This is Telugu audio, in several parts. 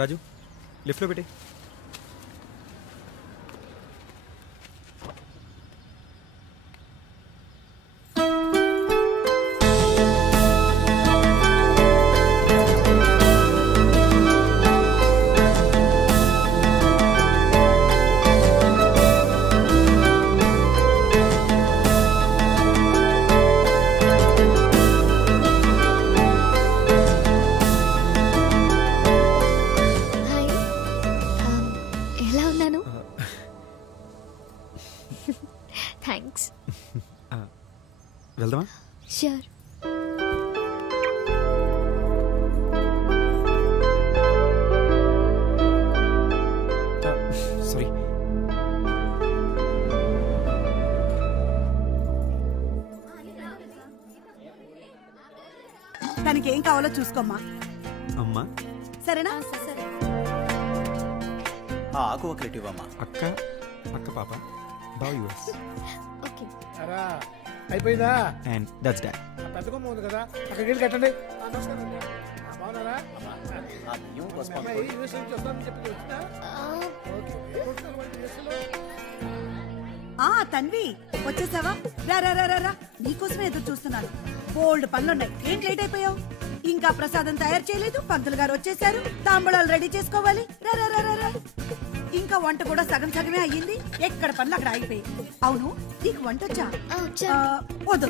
రాజు లిఫ్ట్లో పెట్టి. థ్యాంక్స్. వెళ్దామా? ష్యూర్. సారీ. తనకి ఏం కావాలో చూసుకోమ్మా. అమ్మా సరేనా? ఆకు ఒకటి ఇవ్వమ్మా. అక్క అక్క పాప బావ్ యూఎస్. ఓకే. అరా అయిపోయిందా? And that's dad. పెద్ద కొమ్మ ఉంది కదా అక్కడికి వెళ్ళి కట్టండి. నమస్కారం అండి. బాగున్నారా? అమ్మాయి యూఎస్ నుంచి వస్తానని చెప్పి వచ్చిందా? ఓకే. తన్వి వచ్చేసావా? రా రా రా రా, నీకోసమే ఎదురు చూస్తున్నాను. బోల్డ్ పనులున్నాయి. ఏం లేట్ అయిపోయావు? ఇంకా ప్రసాదం తయారు చేయలేదు. పంతులు గారు వచ్చేసారు. తాంబూలాలు రెడీ చేసుకోవాలి. రా రా రా రా. ఇంకా వంట కూడా సగం సగమే అయ్యింది. ఎక్కడ పనులు అక్కడ ఆగిపోయి. అవును, నీకు వంట వచ్చా? వద్దు,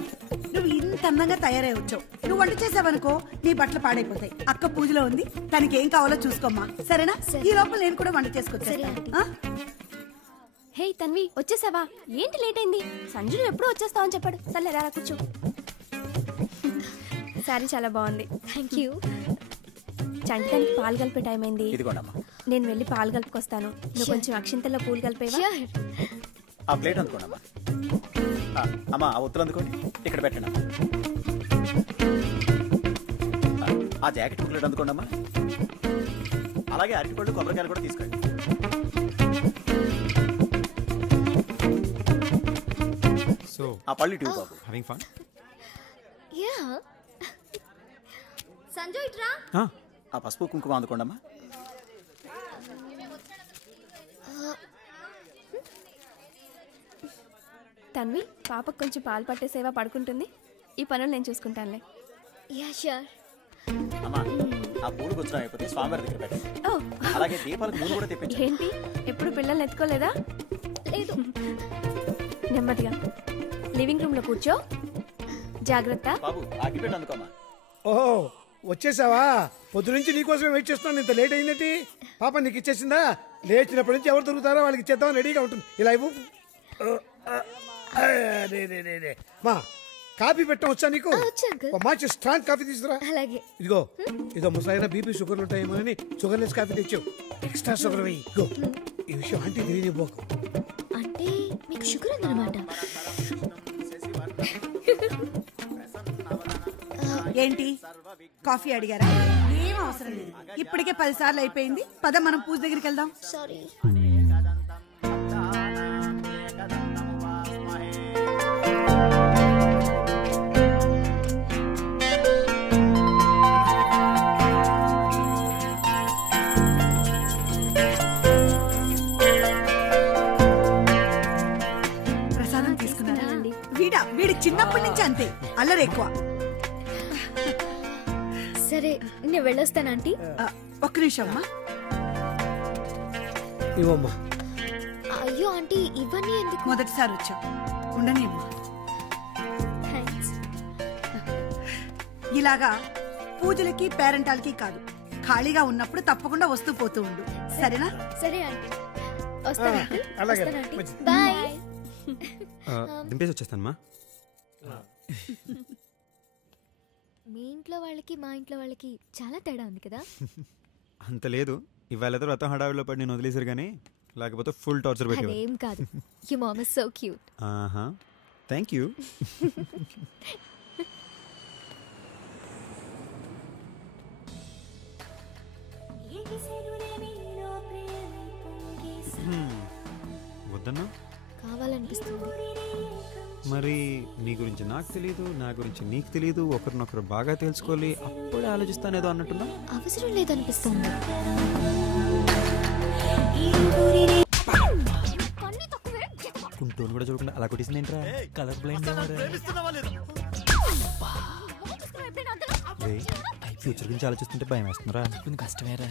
నువ్వు ఇంత అందంగా తయారై వచ్చావు. నువ్వు వంట చేసావనుకో నీ బట్టలు పాడైపోతాయి. అక్క పూజలో ఉంది, తనకి ఏం కావాలో చూసుకోమ్మా. సరేనా? ఈ లోపల నేను కూడా వంట చేసుకొచ్చా. హే తన్వి, వచ్చేసావా? ఏంటి లేట్ అయింది? సంజును ఎప్పుడు వచ్చేస్తావని చెప్పాడు. సర్లే రా కూర్చో. సారీ చాలా బాగుంది. Thank you. చంటానికి పాలు కలిపే టైం అయింది. నేను వెళ్ళి పాలు కలుపుకొస్తాను. నువ్వు కొంచెం అక్షింతల్లో పూలు కలిపేవా? ఆ ప్లేట్ అందుకోండమ్మా. అమ్మా ఆ ఒత్తులు అందుకోండి. ఇక్కడ పెట్టండి అమ్మా. ఆ జాకెట్ ప్లేట్ అందుకోండమ్మా. అలాగే అరటిపళ్ళు కొబ్బరికాయలు కూడా తీసుకోండి. సో ఆ పళ్ళు ట్యూబ్ బాబు. Having fun? యా. సంజు ఇట్రా. ఆ పసుపు కుంకుమ అందుకోండమ్మా. తన్వి, పాపకు కొంచెం పాలు పట్టేసేవా? పడుకుంటుంది. ఈ పనులు నేను చూసుకుంటానులే. Yeah sure. అమ్మా ఆ పూలు గుచ్చడం అయిపోతే స్వామివారి దగ్గర పెట్టండి. అలాగే దీపాలకు మూడు కూడా తెప్పించండి. ఏంటి ఎప్పుడు పిల్లల్ని ఎత్తుకోలేదా? లేదు. నెమ్మదిగా లివింగ్ రూమ్ లో కూర్చో. జాగ్రత్త. బాబు అగ్గిపెట్టి అందుకోమా. ఓహో వచ్చేసావా? పొద్దు నుంచి నీకోసమే వెయిట్ చేస్తున్నాను. ఇంత లేట్ అయిందేంటి? పాప నీకు ఇచ్చేసిందా? లేచినప్పటి నుంచి ఎవరు దొరుకుతారో వాళ్ళకి ఇచ్చేద్దామని రెడీగా ఉంటుంది. ఇలా ఇవ్వు. మా కాఫీ పెట్టడం వచ్చా నీకు? మంచి స్ట్రాంగ్ కాఫీ తీసుకురా. అలాగే. ఇదిగో ఇదో ముసలైన బీపీ షుగర్ ఉంటాయేమో అని షుగర్లెస్ కాఫీ తెచ్చావు. ఎక్స్ట్రా షుగర్ వెయ్యి. ఇగో ఈ విషయం ఆంటీ తెలియనివ్వకు. అంటే మీకు షుగర్ ఉందన్నమాట. ఏంటి కాఫీ అడిగారా? ఏం అవసరం లేదు. ఇప్పటికే 10 సార్లు అయిపోయింది. పద మనం పూజ దగ్గరికి వెళ్దాం. సారీ. ప్రసాదం తీసుకున్నారా? వీడి చిన్నప్పటి నుంచి అంతే, అల్లరి ఎక్కువ. సరే నేను వెళ్ళొస్తాను ఆంటీ. ఒక్క నిమిషం అమ్మా. ఇవ్వమ్మా. అయ్యో ఆంటీ ఇవన్నీ ఎందుకు? మొదటిసారి వచ్చావు, ఉండని అమ్మా. థ్యాంక్స్. ఇలాగా పూజలకి పేరెంటాలకి కాదు, ఖాళీగా ఉన్నప్పుడు తప్పకుండా వస్తూ పోతూ ఉండు. సరేనా? సరే ఆంటీ. వస్తాను ఆంటీ. అలాగే. బాయ్. దింపేసి వచ్చేస్తానమ్మా. మీ ఇంట్లో వాళ్ళకి మా ఇంట్లో వాళ్ళకి చాలా తేడా ఉంది కదా? అంత లేదు. ఇవాళ వ్రతం హడావిడిలో పడి నేను వదిలేసారు కానీ లేకపోతే ఫుల్ టార్చర్ పెట్టేవారు. అదేం కాదు. Your mom is so cute. ఆహా, థ్యాంక్ యూ. వద్దన్నా? కావాలనిపిస్తుంది. మరి నీ గురించి నాకు తెలియదు, నా గురించి నీకు తెలియదు, ఒకరినొకరు బాగా తెలుసుకోవాలి, అప్పుడే ఆలోచిస్తానేదో అన్నట్టున్నా. అవసరం లేదనిపిస్తుంది. కుంటూరు కూడా చూడకుండా అలా కొట్టేసింది ఏంట్రా? కలర్ బ్లైండ్ ఫ్యూచర్ గురించి ఆలోచిస్తుంటే భయం వేస్తున్నారా? కష్టమేరా.